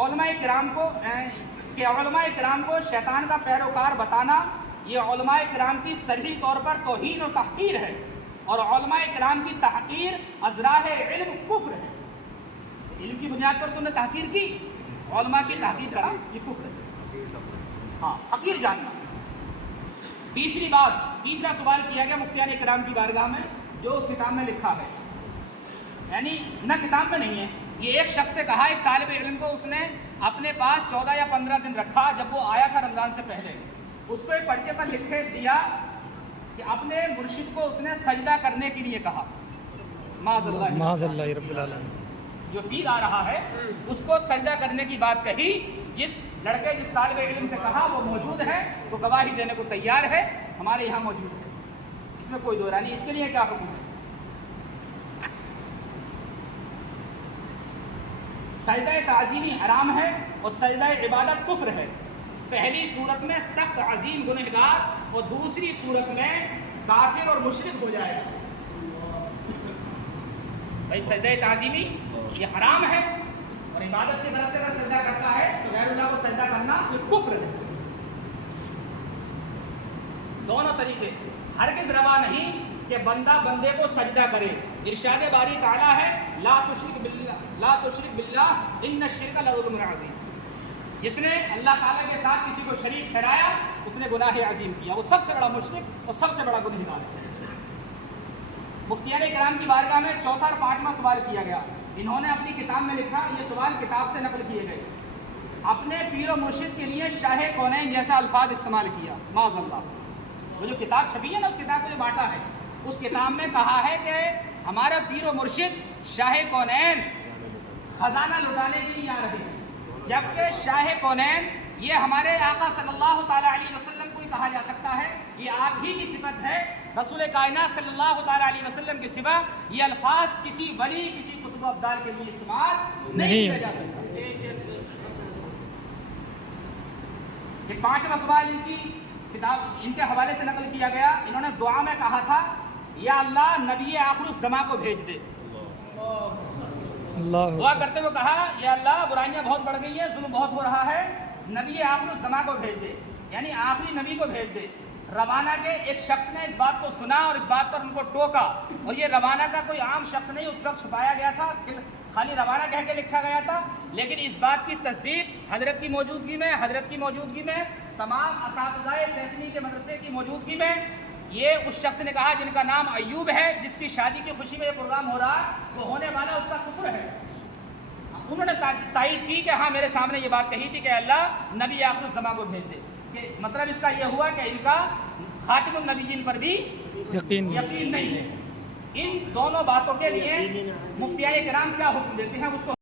علماء کرام کو شیطان کا پیروکار بتانا یہ علماء کرام کی صریح طور پر توہین و تحقیر ہے، اور علماء کرام کی تحقیر ازراہ علم کفر ہے۔ علم کی بنیاد پر تم نے تحقیر کی، علماء کی تحقیر کرنا یہ کفر ہے، ہاں حقیر جاننا۔ تیسرا سوال کیا گیا مفتیان کرام کی بارگاہ میں، جو اس کتاب میں لکھا ہے، یعنی نہ کتاب میں نہیں ہے، یہ ایک شخص سے کہا، ایک طالب علم کو اس نے اپنے پاس 14 یا 15 دن رکھا جب وہ آیا تھا رمضان سے پہلے، اس کو ایک پرچے پر لکھے دیا کہ اپنے مرشد کو اس نے سجدہ کرنے کے لیے کہا، معاذ اللہ رب العالمین، جو پیر آ رہا ہے اس کو سجدہ کرنے کی بات کہی۔ جس طالب علم سے کہا وہ موجود ہے، وہ گواہی دینے کو تیار ہے، ہمارے یہاں موجود ہے، اس میں کوئی دو رائے نہیں۔ اس کے لیے کیا حکم ہے؟ سجدہ تعظیمی حرام ہے اور سجدہ عبادت کفر ہے۔ پہلی صورت میں سخت عظیم گنہگار اور دوسری صورت میں کافر اور مشرک ہو جائے گا۔ بھائی سجدہ تعظیمی یہ حرام ہے، اور عبادت کی طرف سے اگر سجدہ کرتا ہے تو غیر اللہ کو سجدہ کرنا یہ کفر ہے۔ دونوں طریقے، ہرگز روا نہیں کہ بندہ بندے کو سجدہ کرے۔ ارشاد باری تعالیٰ ہے لا تشرک باللہ ان الشرک لظلم عظیم، جس نے اللہ تعالیٰ کے ساتھ کسی کو شریک ٹھہرایا اس نے گناہ عظیم کیا، وہ سب سے بڑا مشرک اور سب سے بڑا گنہگار ہے۔ مفتیان کرام کی بارگاہ میں چوتھا اور پانچواں سوال کیا گیا، انہوں نے اپنی کتاب میں لکھا، یہ سوال کتاب سے نقل کیے گئے، اپنے پیر و مرشد کے لیے شاہ کونین جیسا الفاظ استعمال کیا، معاذ اللہ۔ وہ جو کتاب چھپی ہے نا، اس کتاب کو جو بانٹا ہے، اس کتاب میں کہا ہے کہ ہمارا پیر و مرشد شاہ کونین خزانہ لٹانے کے لیے آ رہے ہیں، جبکہ شاہ کونین یہ ہمارے آقا صلی اللہ تعالیٰ علیہ وسلم کو ہی کہا جا سکتا ہے، یہ آپ ہی کی صفت ہے۔ رسول کائنات صلی اللہ تعالیٰ علیہ وسلم کے سوا یہ الفاظ کسی ولی، کسی قطب ابدال کے لیے استعمال نہیں کیا جا سکتا۔ یہ پانچواں سوال ان کی کتاب، ان کے حوالے سے نقل کیا گیا، انہوں نے دعا میں کہا تھا یا اللہ نبی آخر الزماں کو بھیج دے۔ دعا کرتے ہوئے کہا یا اللہ برائیاں بہت بڑھ گئی ہیں، ظلم بہت ہو رہا ہے، نبی آخر الزماں کو بھیج دے، یعنی آخری نبی کو بھیج دے۔ روانہ کے ایک شخص نے اس بات کو سنا اور اس بات پر ان کو ٹوکا، اور یہ روانہ کا کوئی عام شخص نہیں، اس وقت چھپایا گیا تھا، خالی روانہ کہہ کے لکھا گیا تھا، لیکن اس بات کی تصدیق حضرت کی موجودگی میں تمام اساتذہ سیفنی کے مدرسے کی موجودگی میں یہ اس شخص نے کہا جن کا نام ایوب ہے، جس کی شادی کی خوشی میں یہ پروگرام ہو رہا وہ ہونے والا اس کا سسر ہے، انہوں نے تائید کی کہ ہاں میرے سامنے یہ بات کہی تھی کہ اللہ نبی آخر الزماں کو بھیج دے۔ کہ مطلب اس کا یہ ہوا کہ ان کا خاتم النبیین پر بھی یقین نہیں ہے۔ ان دونوں باتوں کے لیے مفتیان کرام کیا حکم دیتے ہیں اس کو